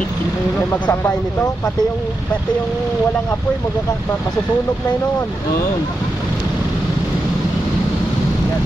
May magsabay nito, pati yung walang apoy, masusunog na yun noon. Oo. Yan.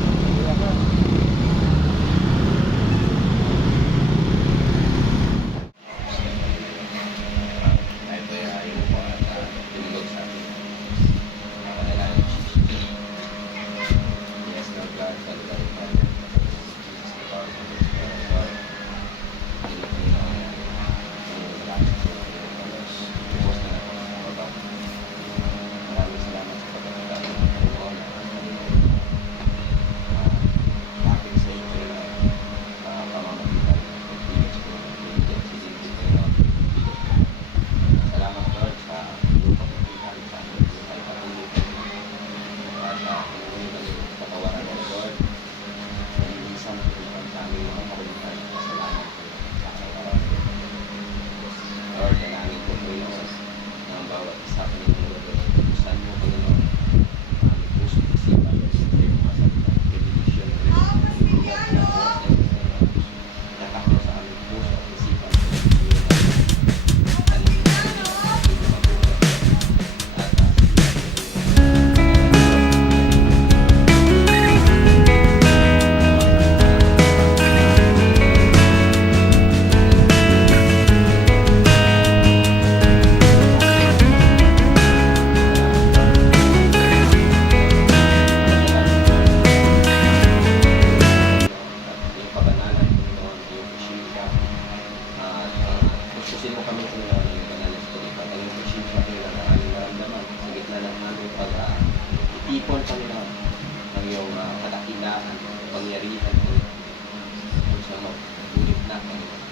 Ipon, Panginoon, ng iyong kadakilaan, pangyarihan, Panginoon, sa magulit na, Panginoon.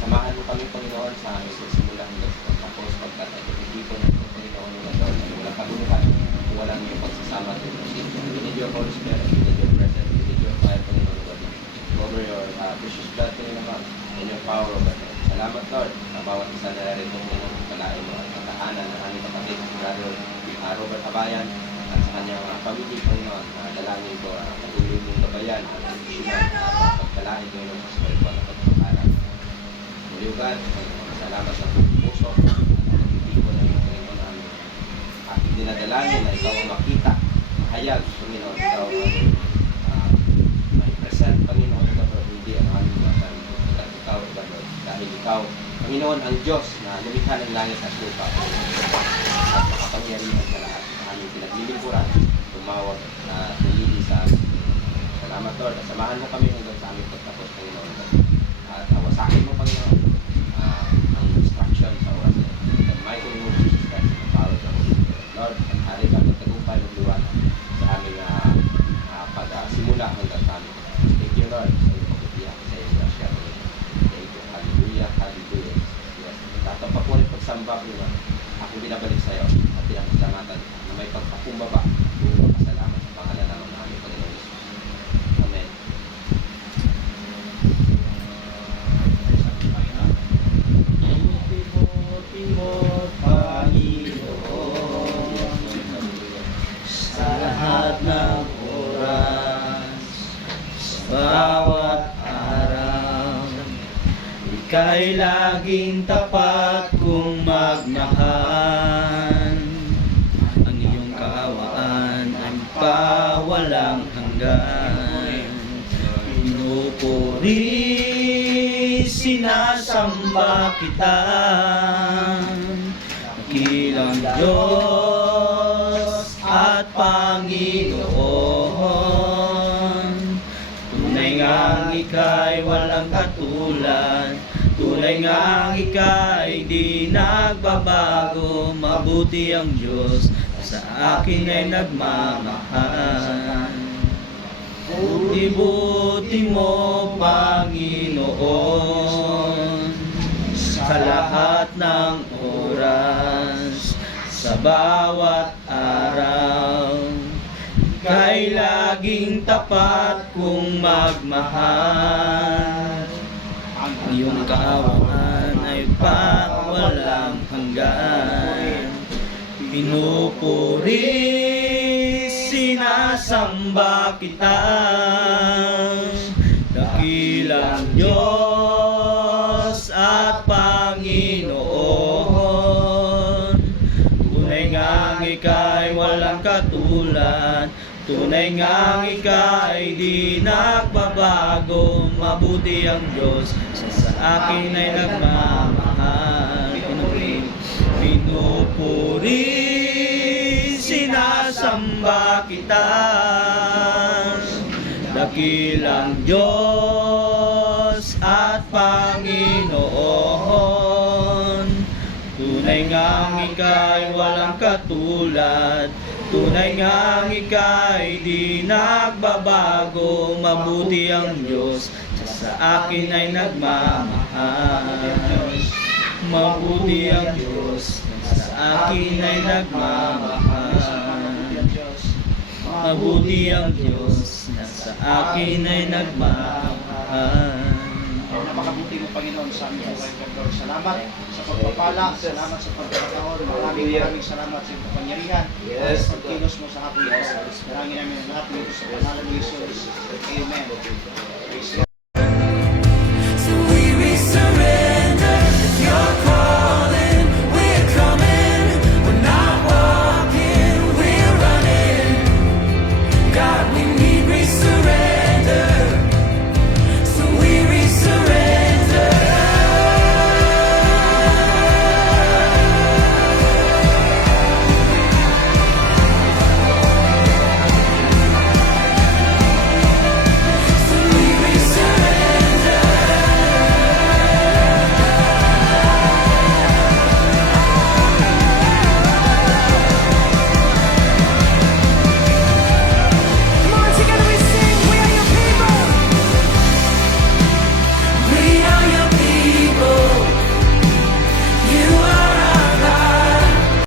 Samahan mo kami, Panginoon, sa aming simula hanggang sa pagtapos, pagkatapos-ipon ng Panginoon, walang kaguluhan, kung walang iyong pagsasama at ipon. We need your Holy Spirit, we need your presence, we need your fire, Panginoon, over your precious blood, Panginoon, and your power, Panginoon. Salamat, Lord, sa bawat isa na rin itong palain mo at katahanan ng aming kapatid, Brother Robert Abayan, at sa kanyang pamilya, Panginoon. Dalangin ko patuloy mong gabayan at pagkisinan at pagkalain ko sa spiritual na pagkakarang. Muli ugat, salamat sa buong puso at pagkibig ko na iyong Panginoon namin. Aking dinadalangin na ikaw ang makita, mahayag, Panginoon, ikaw ang may present, Panginoon, hindi ang aming mga sarili. At ikaw, dahil ikaw, Panginoon, ang Diyos na lumikha ng langit at lupa at makapangyarihan sa lahat. Aming pinaglilingkuran, tumawag na tumili sa amin. Salamat, Lord. At samahan mo kami hanggang sa aming pagtapos, Panginoon. At awasakin mo, Panginoon, ang instruction sa oras na ito. In the mighty name of Jesus Christ, ang power of the Holy Spirit. Lord, pag-hari ka, magtagumpay, magliwanag sa aming pag-simula hanggang sa aming pagtapos. Thank you, Lord, sa iyong pagkutiyak, sa iyong grasya. Thank you. Hallelujah, hallelujah. Yes. Tatapak mo rin pagsamba, Panginoon. Ako binabalik sa iyo at pinakasalamatan na may pagpakumbaba kung magpasalamat sa pangalan naman ng aming Panginoon Jesus. Amen. Timot, Panginoon, sa lahat ng oras, sa bawat araw, ika'y laging tapat kung magmahal. Ang iyong kaawaan ay pawalang hanggan. Pinupuri, sinasamba kita, dakilang Diyos at Panginoon. Tunay ngang ika'y walang katulad, tunay ngang ika'y di nagbabago. Mabuti ang Diyos, sa akin ay nagmamahal. Buti-buti mo, Panginoon, sa lahat ng oras, sa bawat araw. Ika'y laging tapat kung magmahal. Ang iyong kaawaan ay pawalang hanggan. Pinupuri, sinasamba kita, dakilang Diyos at Panginoon. Tunay ngang ika'y di nagbabago. Mabuti ang Diyos, sa akin ay nagmamahal. Pinupuri, sinasamba kita. Dakilang Diyos at Panginoon. Tunay ngang ika'y walang katulad. Tunay ngang ika'y di nagbabago. Mabuti ang Diyos, sa akin ay nagmamahal. Mabuti ang Diyos, sa akin ay nagmamahal. Mabuti ang Diyos, sa akin ay nagmamahal. Napakabuti mo, Panginoon, sa aming buhay, Lord. Salamat sa pagpapala, salamat sa pagkakataon, maraming salamat sa iyong kapangyarihan, sa pagkilos mo sa hapon ito. Marangin namin ang lahat nito sa pangalan ni Jesus. Amen. Praise God.